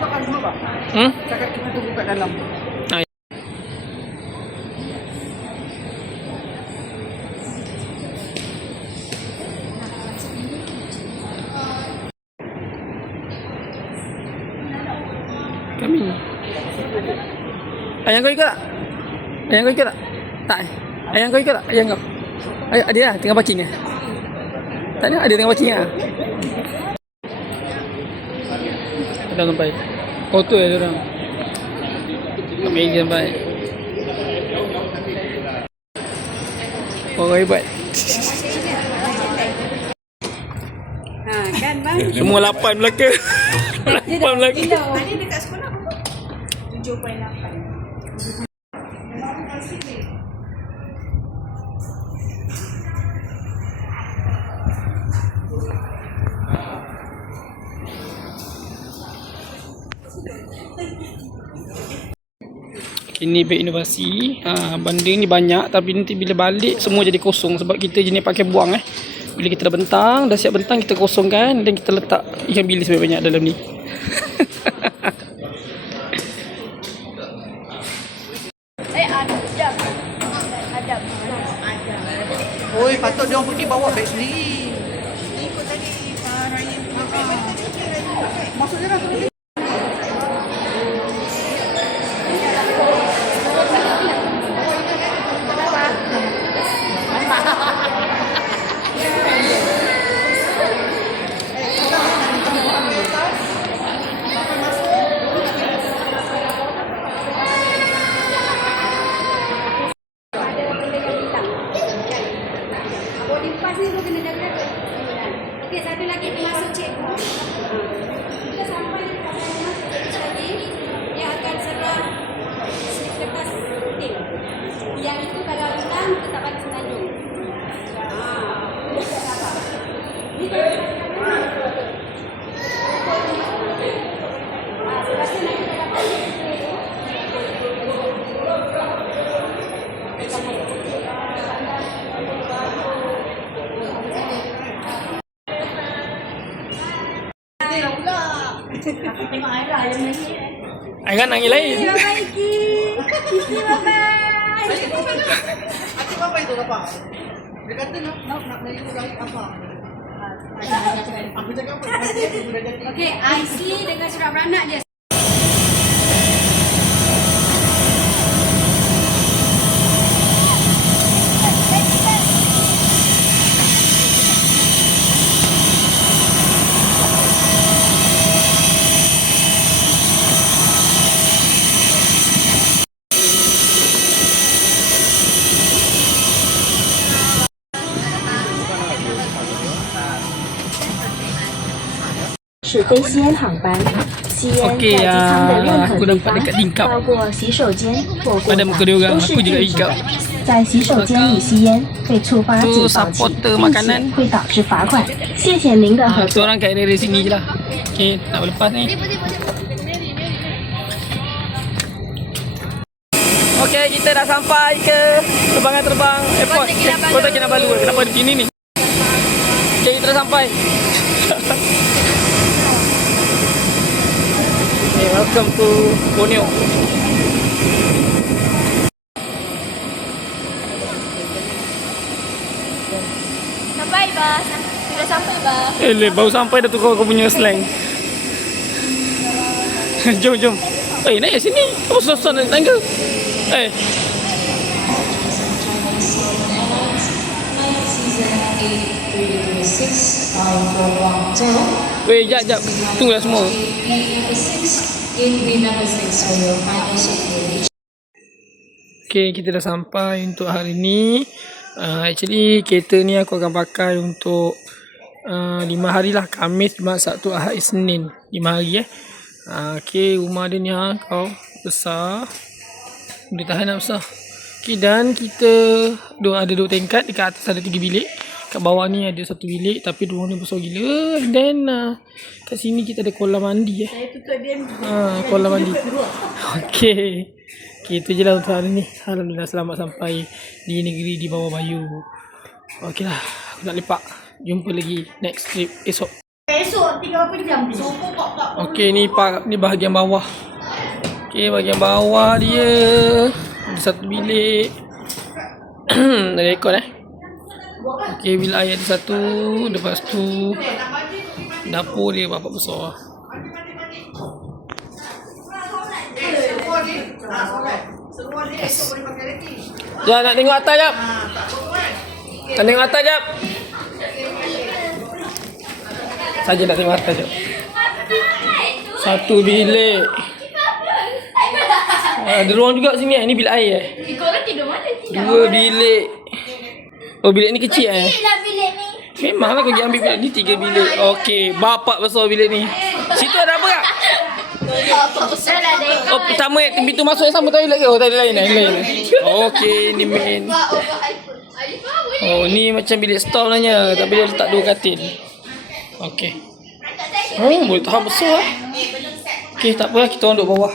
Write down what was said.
Makan dulu, Pak. Cakap kita tunggu kat dalam. Kami. Ayang kau ikut tak? Ayang kau ikut tak? Tak. Ayang kau ikut tak? Ayang kau. Ada lah tengah pacing lah. Tak ada, ada tengah pacing lah. Dah sampai. Auto ya orang. Kami sampai. Orang hebat. Kan bang? Semua 8 Melaka. 8 Melaka. Tadi dekat sekolah apa? 7.8. Ini beg inovasi. Benda ni banyak tapi nanti bila balik semua jadi kosong sebab kita jenis pakai buang Bila kita dah bentang, dah siap bentang, kita kosongkan dan kita letak ikan bilis banyak-banyak dalam ni. Adab. Oi, patut dia orang pergi bawa beg sendiri. Ikut tadi Raya. Maksudnya dah tu. Boarding pass ni pun kena jaga. Okey, satu lagi termasuk cikgu. Kita sampai di kawasan tadi, dia akan serah slip kertas putih. Yang itu kalau hilang, kita tak bagi Semenanjung. Tengok Aira yang nangis. Aira nangis lain. Baiki. Bye-bye. Hati apa itu apa? Dia kata nak naik lagi apa? Aku cakap apa? Okey, IC dengan surat beranak je.是飞西安航班，吸烟在机舱的任何地方，包括洗手间或过道，都是禁止的。在洗手间里吸烟会触发警报器，并且会导致罚款。谢谢您的合作。 Orang kat area sini je lah. Okay, nak lepas ni. Okay, kita dah sampai ke terbang airport. Kota Kinabalu. Kenapa di sini ni? Okay, kita dah sampai. Okay, welcome to Borneo. Sampai bas. Sudah sampai bas. Baru sampai dah tukar kau punya slang. Jom, jom. Naik sini. Apa susah naik tangga? Jap. Tunggulah semua. Okay, kita dah sampai untuk hari ni. Actually, kereta ni aku akan pakai untuk 5 hari lah. Khamis, Jumaat, Sabtu, Ahad, Isnin. 5 hari Okey, rumah dia ni kau besar. Boleh tahan nak besar. Okey, dan kita ada 2 tingkat. Dekat atas ada 3 bilik. Kat bawah ni ada 1 bilik tapi ruang ni besar gila. And then kat sini kita ada kolam mandi Saya tutup dia. kolam mandi. Okey. Okey, itu je lah untuk hari ni. Alhamdulillah selamat sampai di negeri di bawah Bayu. Okeylah, aku nak lepak. Jumpa lagi next trip esok. Esok 3 jam. Subuh tak. Okey, ni bahagian bawah. Okey, bahagian bawah dia ada 1 bilik. Ada rekod Okey, bilik air ada 1. Lepas tu dapur dia bapak besar. Jap, nak tengok atas jap. Nak tengok atas jap. Saja nak tengok atas jap. 1 bilik. Ada ruang juga sini Ni bilik air Korang tidur mana? 2 bilik. Oh, bilik ni kecil Nak bilik ni. Memanglah kau pergi ambil bilik ni 3 bilik. Okey, bapak besar bilik ni. Situ ada apa tak? Oh, pertama pintu masuk yang sama toilet ke? Oh, toilet lain lain. Okey, ni main. Oh, ni macam bilik store nanya, tapi dia letak 2 katil. Okey. Oh, boleh tahan besar. Okey, tak apa, kita orang duduk bawah.